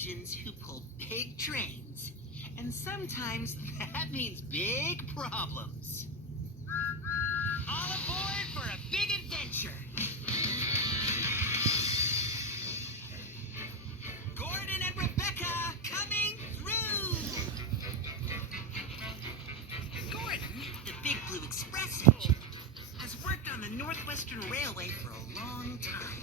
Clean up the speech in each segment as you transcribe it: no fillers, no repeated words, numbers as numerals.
engines who pull big trains. And sometimes that means big problems. All aboard for a big adventure. Gordon and Rebecca coming through. Gordon, the Big Blue Express engine, has worked on the Northwestern Railway for a long time.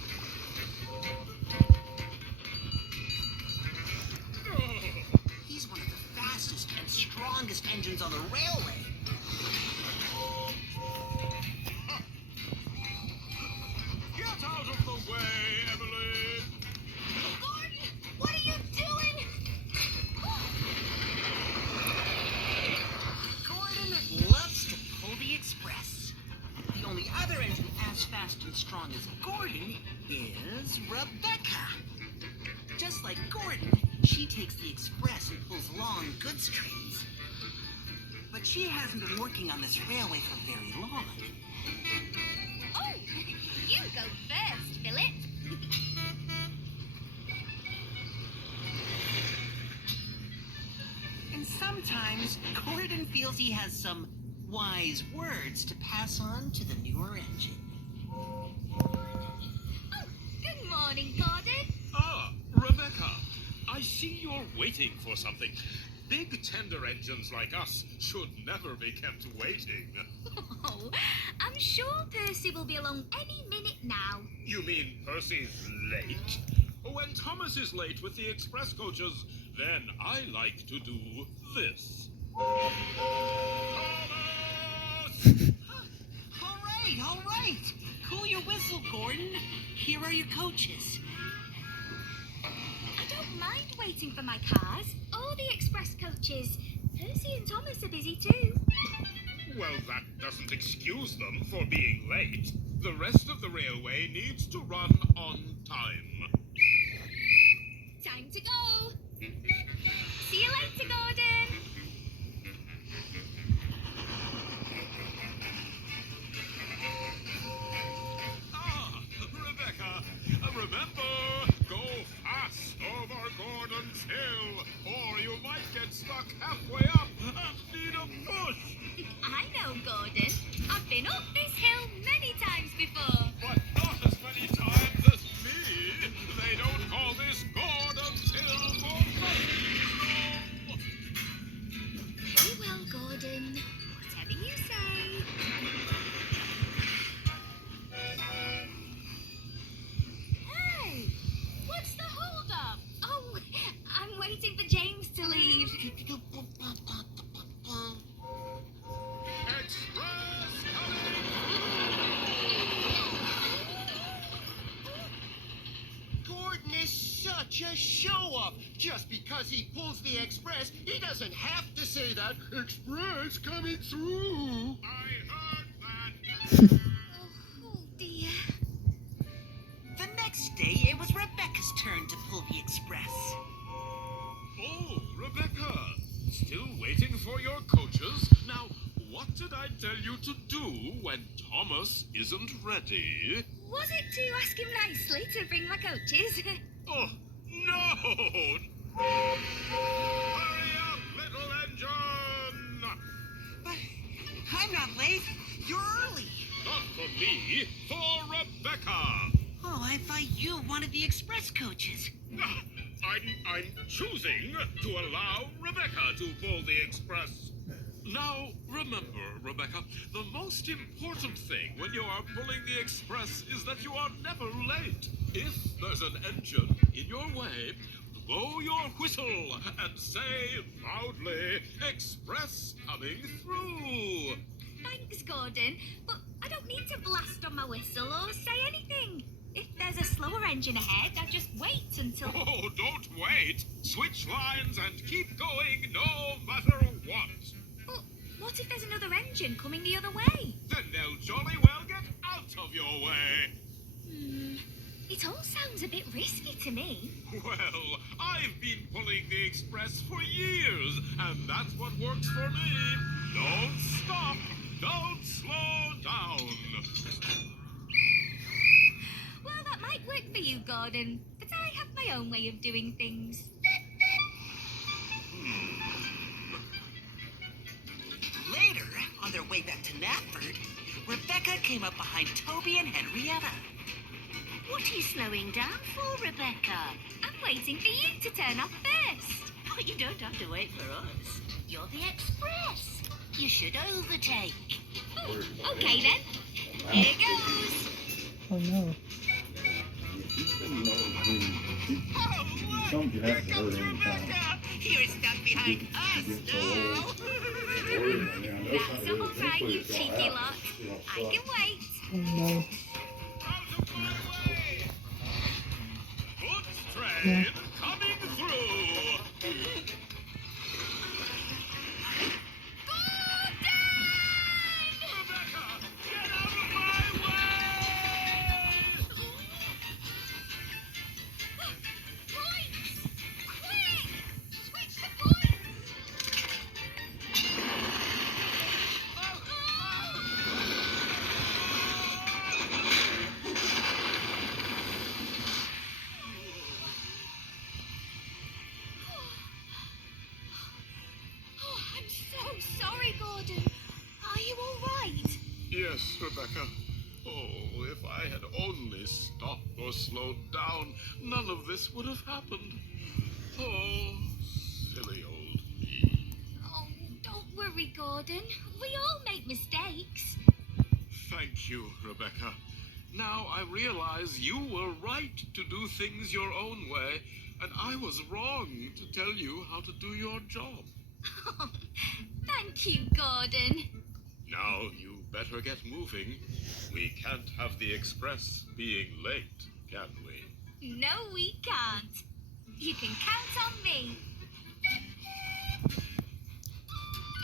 He's one of the fastest and strongest engines on the railway. Get out of the way, Emily! Gordon, what are you doing? Gordon loves to pull the express. The only other engine as fast and strong as Gordon is Rebecca. Just like Gordon, she takes the express and pulls long goods trains. But she hasn't been working on this railway for very long. Oh, you go first, Philip. And sometimes Gordon feels he has some wise words to pass on to the newer engine. Oh, good morning, Gordon. Ah, Rebecca, I see you're waiting for something. Big tender engines like us should never be kept waiting. Oh, I'm sure Percy will be along any minute now. You mean Percy's late? When Thomas is late with the express coaches, then I like to do this. Thomas! All right. Cool your whistle, Gordon. Here are your coaches. I don't mind waiting for my cars or the express coaches. Percy and Thomas are busy too. Well, that doesn't excuse them for being late. The rest of the railway needs to run on time. Time to go. See you later, Gordon. Ah, Rebecca, remember, go fast over Gordon's Hill, or you might get stuck halfway up and need a push. I know, Gordon. I've been up this hill many times before. But not as many times as me. They don't call this Gordon's Hill for nothing. Very well, Gordon. Whatever you say. Hey, what's the hold up? Oh, I'm waiting for James to leave. Express coming! Gordon is such a show-off. Just because he pulls the express, he doesn't have to say that. Express coming through. I heard that. Oh, dear. The next day, it was Rebecca's turn to pull the express. Oh, Rebecca, still waiting for your coaches? Now, what did I tell you to do when Thomas isn't ready? Was it to ask him nicely to bring my coaches? Oh, no! Hurry up, little engine! But I'm not late. You're early. Not for me, for Rebecca! Oh, I thought you wanted the express coaches. Ah, I'm choosing to allow Rebecca to pull the express. Now, remember, Rebecca, the most important thing when you are pulling the express is that you are never late. If there's an engine in your way, blow your whistle and say loudly, "Express coming through." Thanks, Gordon, but I don't need to blast on my whistle or say anything. If there's a slower engine ahead, I just wait until... Oh, don't wait. Switch lines and keep going no matter what. But what if there's another engine coming the other way? Then they'll jolly well get out of your way. It all sounds a bit risky to me. Well, I've been pulling the express for years, and that's what works for me. Don't stop. Don't slow down. Well, that might work for you, Gordon, but I have my own way of doing things. On their way back to Knapford, Rebecca came up behind Toby and Henrietta. What are you slowing down for, Rebecca? I'm waiting for you to turn off first. Oh, you don't have to wait for us. You're the express. You should overtake. Oh, okay then. Here goes. Oh no. Some you have to hurt any time. You're stuck behind us now. That's all right, you cheeky lot. I can wait. Oh no. Goods train coming through. Rebecca, get out of my way! Points! Quick! Switch the points! Oh, I'm so sorry, Gordon. Are you all right? Yes, Rebecca. Oh, if I had only stopped or slowed down, none of this would have happened. Oh, silly old me. Oh, don't worry, Gordon. We all make mistakes. Thank you, Rebecca. Now I realize you were right to do things your own way, and I was wrong to tell you how to do your job. Oh, thank you, Gordon. Now you better get moving. We can't have the express being late, can we? No, we can't. You can count on me.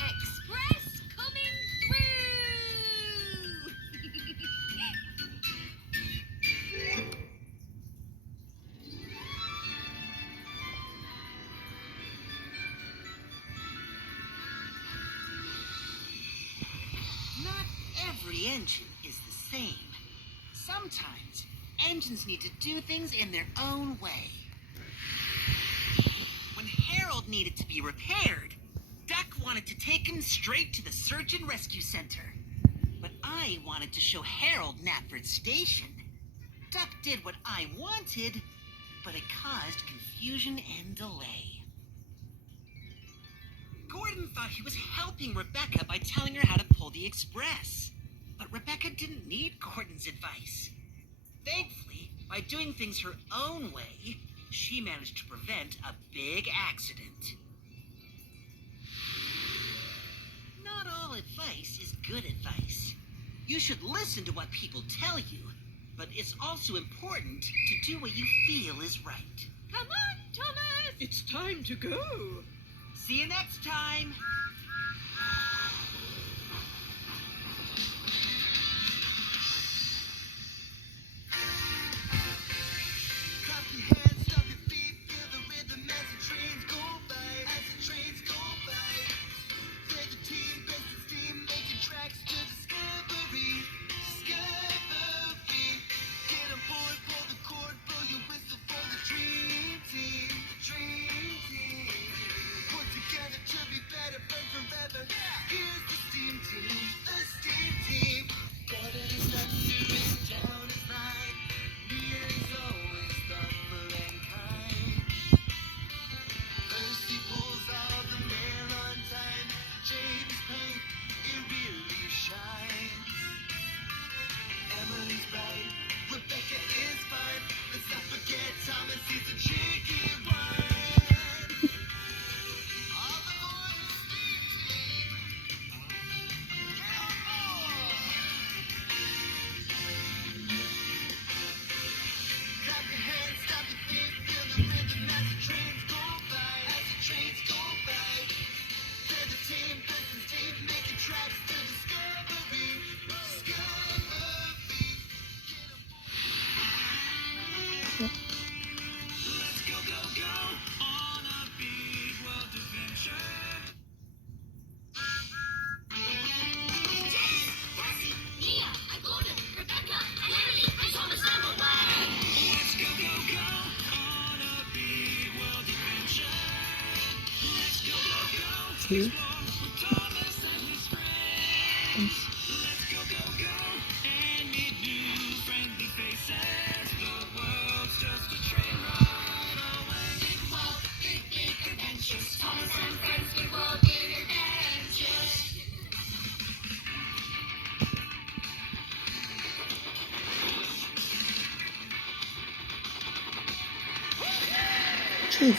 Express coming through! Not every engine is the same. Sometimes engines need to do things in their own way. When Harold needed to be repaired, Duck wanted to take him straight to the Search and Rescue Center. But I wanted to show Harold Knapford Station. Duck did what I wanted, but it caused confusion and delay. Gordon thought he was helping Rebecca by telling her how to pull the express. But Rebecca didn't need Gordon's advice. Thankfully, by doing things her own way, she managed to prevent a big accident. Not all advice is good advice. You should listen to what people tell you, but it's also important to do what you feel is right. Come on, Thomas! It's time to go. See you next time! Clap your hands, stomp your feet, feel the rhythm as the trains go by, as the trains go by. They're the team, best in steam, making tracks to discovery, discovery. Get on board, pull the cord, blow your whistle for the dream team, dream team. Work together to be better, burn forever. Here's the steam team, the steam team. Gordon is up to it, down is right. Near is always thoughtful and kind. First he pulls all the mail on time. James paint, it really shines. Emily's bright, Rebecca is fine. Let's not forget Thomas, he's a cheeky one. All aboard the steam team. Get on board. Clap your hands, stomp your feet, feel the rhythm as the trains go by, as the trains go by. They're the team, business team, making tracks to discovery, discovery. Let's go, go, go on a big world adventure. Cassie, Mia, and Gordon, Rebecca, and Emily, and Thomas number one! Let's go, go, go on a big world adventure. Let's go, go, go. Two. Explore with Thomas and his friends. Thomas and friends can go on adventures. Jeez.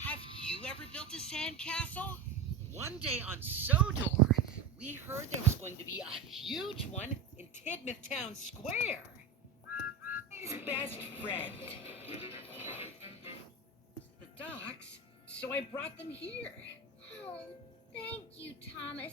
Have you ever built a sandcastle? One day on Sodor, we heard there was going to be a huge one in Tidmouth Town Square. His best friend. The docks, so I brought them here. Oh, thank you, Thomas.